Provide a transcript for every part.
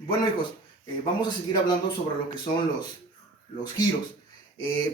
Bueno, hijos, vamos a seguir hablando sobre lo que son los giros.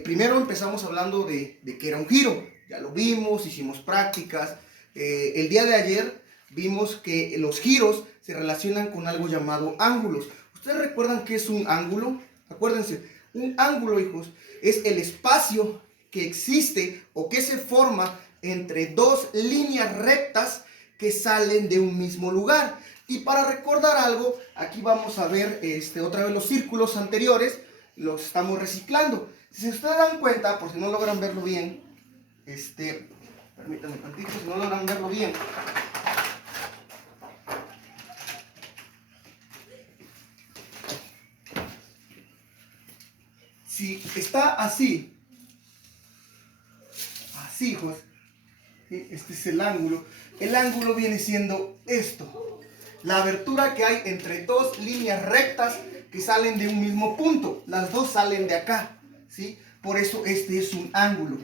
Primero empezamos hablando de qué era un giro. Ya lo vimos, hicimos prácticas. El día de ayer vimos que los giros se relacionan con algo llamado ángulos. ¿Ustedes recuerdan qué es un ángulo? Acuérdense, un ángulo, hijos, es el espacio que existe o que se forma entre dos líneas rectas que salen de un mismo lugar. Y para recordar algo, aquí vamos a ver otra vez los círculos anteriores, los estamos reciclando. Si ustedes dan cuenta, por si no logran verlo bien, permítanme tantito, si no logran verlo bien, si está así, hijos, este es el ángulo viene siendo esto, la abertura que hay entre dos líneas rectas que salen de un mismo punto, las dos salen de acá, ¿sí? Por eso este es un ángulo.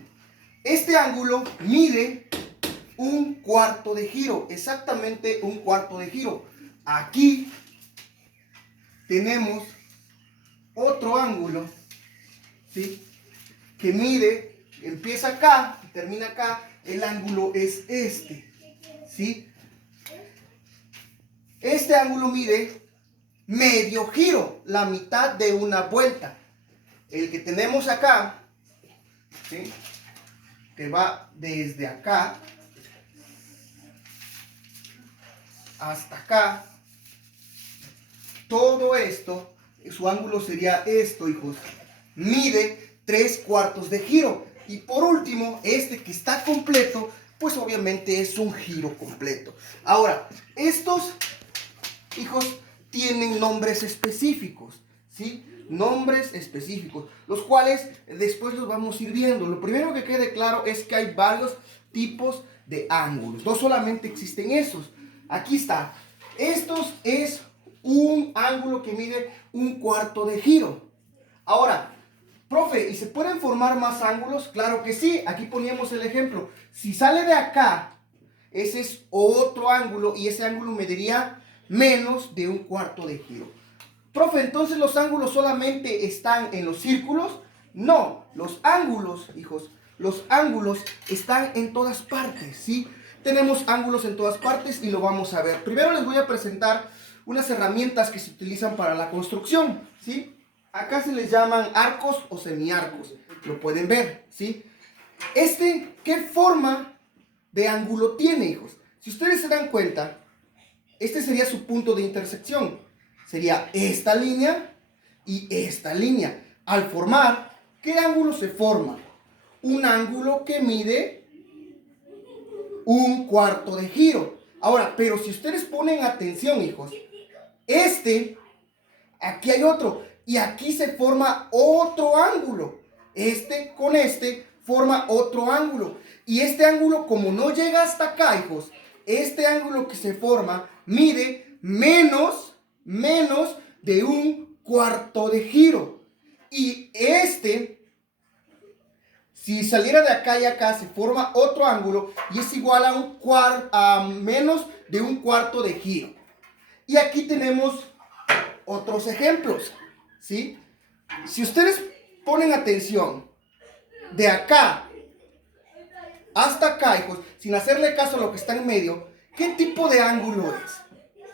Este ángulo mide un cuarto de giro, exactamente un cuarto de giro. Aquí tenemos otro ángulo, ¿sí? Que mide, empieza acá y termina acá, el ángulo es este, ¿sí? Este ángulo mide medio giro, la mitad de una vuelta. El que tenemos acá, ¿sí? Que va desde acá hasta acá, todo esto, su ángulo sería esto, hijos, mide 3/4 de giro. Y por último, este que está completo, pues obviamente es un giro completo. Ahora, estos, hijos, tienen nombres específicos, ¿sí? Nombres específicos, los cuales después los vamos a ir viendo. Lo primero que quede claro es que hay varios tipos de ángulos, no solamente existen esos. Aquí está, estos es un ángulo que mide un cuarto de giro. Ahora, profe, ¿y se pueden formar más ángulos? Claro que sí, aquí poníamos el ejemplo. Si sale de acá, ese es otro ángulo y ese ángulo mediría menos de un cuarto de giro. Profe, entonces los ángulos solamente están en los círculos. No, los ángulos, hijos, los ángulos están en todas partes, ¿sí? Tenemos ángulos en todas partes y lo vamos a ver. Primero les voy a presentar unas herramientas que se utilizan para la construcción, ¿sí? Acá se les llaman arcos o semiarcos, lo pueden ver, ¿sí? ¿Qué forma de ángulo tiene, hijos? Si ustedes se dan cuenta, este sería su punto de intersección. Sería esta línea y esta línea. Al formar, ¿qué ángulo se forma? Un ángulo que mide un cuarto de giro. Ahora, pero si ustedes ponen atención, hijos, aquí hay otro, y aquí se forma otro ángulo. Este con este forma otro ángulo. Y este ángulo, como no llega hasta acá, hijos, este ángulo que se forma mide menos de un cuarto de giro. Y si saliera de acá y acá, se forma otro ángulo y es igual a menos de un cuarto de giro. Y aquí tenemos otros ejemplos, ¿sí? Si ustedes ponen atención, de acá hasta acá, hijos, sin hacerle caso a lo que está en medio, ¿qué tipo de ángulo es?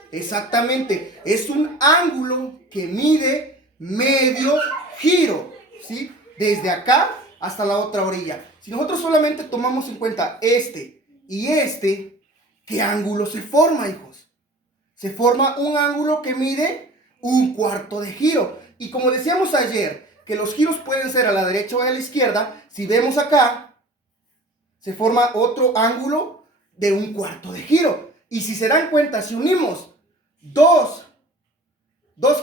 Exactamente, es un ángulo que mide medio giro, ¿sí? Desde acá hasta la otra orilla. Si nosotros solamente tomamos en cuenta este y este, ¿qué ángulo se forma, hijos? Se forma un ángulo que mide un cuarto de giro. Y como decíamos ayer, que los giros pueden ser a la derecha o a la izquierda, si vemos acá, se forma otro ángulo de un cuarto de giro. Y si se dan cuenta, si unimos dos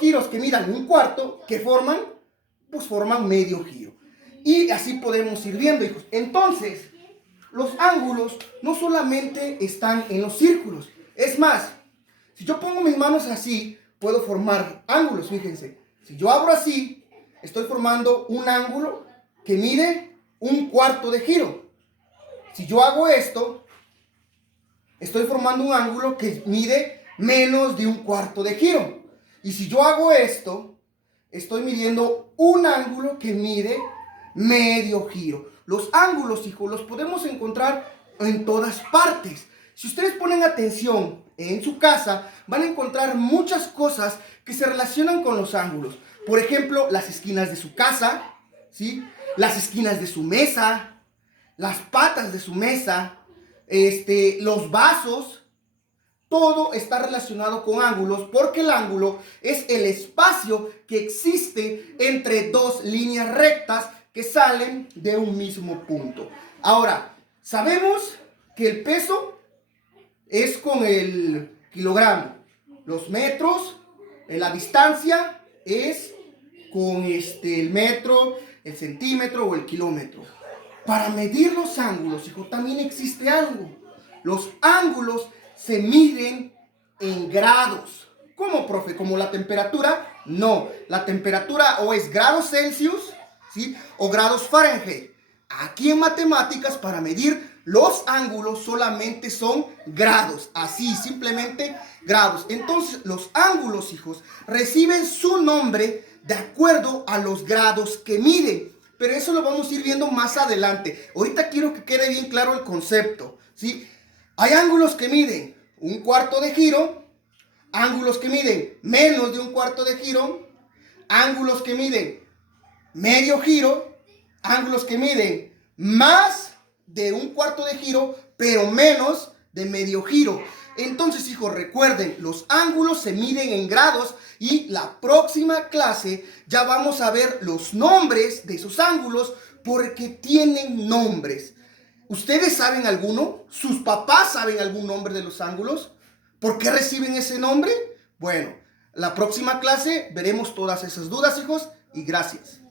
giros que midan un cuarto, ¿qué forman? Pues forman medio giro. Y así podemos ir viendo, hijos. Entonces, los ángulos no solamente están en los círculos. Es más, si yo pongo mis manos así, puedo formar ángulos, fíjense. Si yo abro así, estoy formando un ángulo que mide un cuarto de giro. Si yo hago esto, estoy formando un ángulo que mide menos de un cuarto de giro. Y si yo hago esto, estoy midiendo un ángulo que mide medio giro. Los ángulos, hijos, los podemos encontrar en todas partes. Si ustedes ponen atención en su casa, van a encontrar muchas cosas que se relacionan con los ángulos. Por ejemplo, las esquinas de su casa, ¿sí? Las esquinas de su mesa, las patas de su mesa, los vasos. Todo está relacionado con ángulos porque el ángulo es el espacio que existe entre dos líneas rectas que salen de un mismo punto. Ahora, sabemos que el peso es con el kilogramo. Los metros, la distancia es con el metro, el centímetro o el kilómetro. Para medir los ángulos, hijo, también existe algo. Los ángulos se miden en grados. ¿Cómo, profe? ¿Como la temperatura? No, la temperatura o es grados Celsius, ¿sí? O grados Fahrenheit. Aquí en matemáticas, para medir los ángulos solamente son grados, así, simplemente grados. Entonces, los ángulos, hijos, reciben su nombre de acuerdo a los grados que miden. Pero eso lo vamos a ir viendo más adelante. Ahorita quiero que quede bien claro el concepto, ¿sí? Hay ángulos que miden un cuarto de giro, ángulos que miden menos de un cuarto de giro, ángulos que miden medio giro, ángulos que miden más de un cuarto de giro, pero menos de medio giro. Entonces, hijos, recuerden, los ángulos se miden en grados y la próxima clase ya vamos a ver los nombres de esos ángulos porque tienen nombres. ¿Ustedes saben alguno? ¿Sus papás saben algún nombre de los ángulos? ¿Por qué reciben ese nombre? Bueno, la próxima clase veremos todas esas dudas, hijos, y gracias.